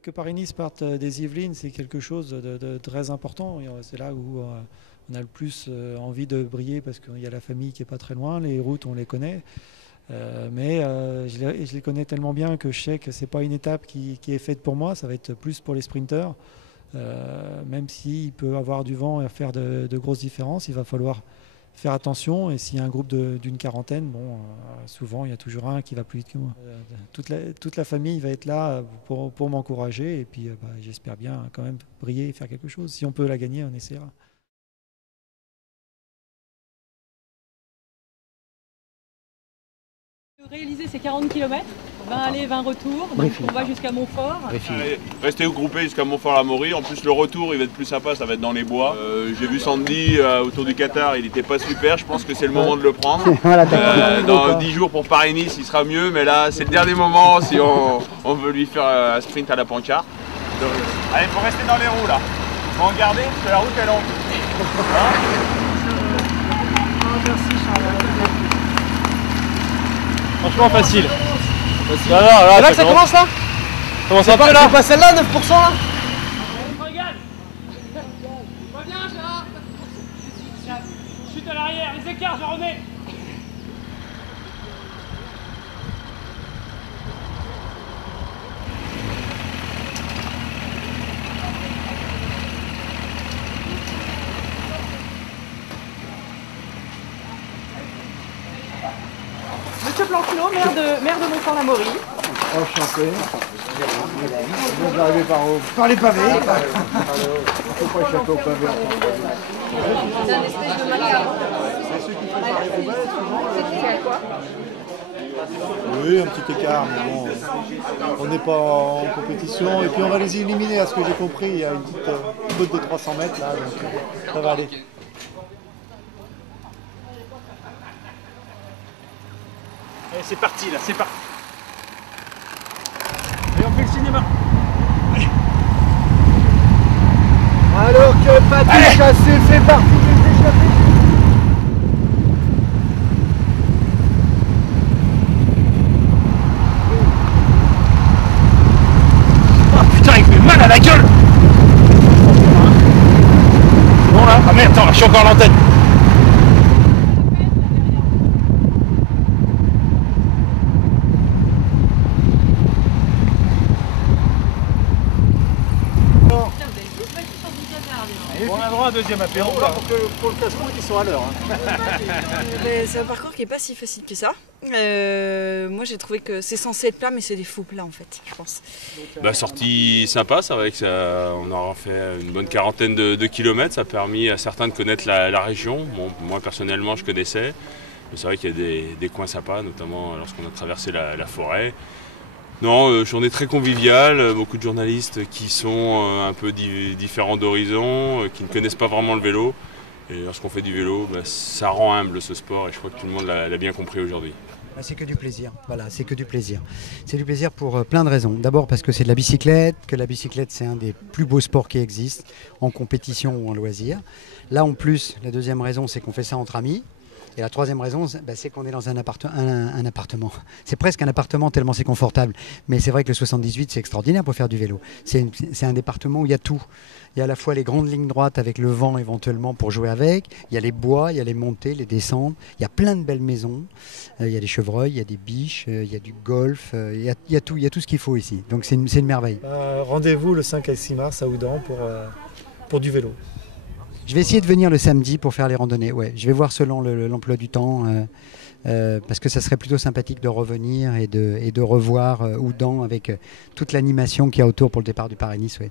que Paris-Nice parte des Yvelines, c'est quelque chose de très important. C'est là où on a le plus envie de briller parce qu'il y a la famille qui est pas très loin, les routes on les connaît. Je les connais tellement bien que je sais que c'est pas une étape qui est faite pour moi, ça va être plus pour les sprinteurs. Même s'il peut avoir du vent et faire de grosses différences, il va falloir faire attention. Et s'il y a un groupe d'une quarantaine, souvent il y a toujours un qui va plus vite que moi. Toute la famille va être là pour m'encourager et puis j'espère bien quand même briller et faire quelque chose. Si on peut la gagner, on essaiera. Réaliser ces 40 km, 20 allées, 20 retours, donc on va jusqu'à Montfort. Allez, restez groupés jusqu'à Montfort-la-Maurie. En plus le retour il va être plus sympa, ça va être dans les bois. J'ai vu Sandy autour du Qatar, il n'était pas super, je pense que c'est le moment de le prendre. Dans 10 jours pour Paris-Nice il sera mieux, mais là c'est le dernier moment si on veut lui faire un sprint à la pancarte. Allez, il faut rester dans les roues là. Il faut en garder parce que la route elle est longue. Merci Charles. Franchement facile. Non, là, ça commence là. Comment ça va là? C'est pas celle-là, 9% là? Regarde. Pas bien, Gérard. Chute à l'arrière, les écarts, je remets. Monsieur Planquino, maire de Montfort-la-Maurie. Enchanté. Vous arrivez par où? Par les pavés. On peut pas échapper aux pavés. C'est un espèce de macaron. C'est ceux qui font Paris-Roubaix, souvent. C'est à quoi? Oui, un petit écart, mais bon, on n'est pas en compétition. Et puis on va les éliminer, à ce que j'ai compris. Il y a une petite côte de 300 mètres là, donc ça va aller. Allez, c'est parti là, c'est parti. Allez, on fait le cinéma. Allez. Alors que Patrick Chassé fait partie des échappés. Oh putain, il fait mal à la gueule. Bon là, ah merde, attends, je suis encore à l'antenne. On a droit à un deuxième apéro là. Pour le casse-croûte, ils sont à l'heure. C'est un parcours qui n'est pas si facile que ça. Moi j'ai trouvé que c'est censé être plat, mais c'est des faux plats en fait, je pense. Sortie sympa, c'est vrai que on aura fait une bonne quarantaine de kilomètres, ça a permis à certains de connaître la région. Bon, moi personnellement je connaissais, mais c'est vrai qu'il y a des coins sympas, notamment lorsqu'on a traversé la forêt. Non, journée très conviviale, beaucoup de journalistes qui sont un peu différents d'horizon, qui ne connaissent pas vraiment le vélo. Et lorsqu'on fait du vélo, ça rend humble ce sport et je crois que tout le monde l'a bien compris aujourd'hui. C'est que du plaisir, voilà, c'est que du plaisir. C'est du plaisir pour plein de raisons. D'abord parce que c'est de la bicyclette, que la bicyclette c'est un des plus beaux sports qui existent, en compétition ou en loisir. Là en plus, la deuxième raison c'est qu'on fait ça entre amis. Et la troisième raison, c'est qu'on est dans un appartement. C'est presque un appartement tellement c'est confortable. Mais c'est vrai que le 78, c'est extraordinaire pour faire du vélo. C'est un département où il y a tout. Il y a à la fois les grandes lignes droites avec le vent éventuellement pour jouer avec. Il y a les bois, il y a les montées, les descentes. Il y a plein de belles maisons. Il y a des chevreuils, il y a des biches, il y a du golf. Il y a tout ce qu'il faut ici. Donc c'est une merveille. Rendez-vous le 5 et 6 mars à Oudan pour du vélo. Je vais essayer de venir le samedi pour faire les randonnées. Ouais, je vais voir selon l'emploi du temps, parce que ça serait plutôt sympathique de revenir et de revoir Oudan avec toute l'animation qu'il y a autour pour le départ du Paris-Nice. Ouais.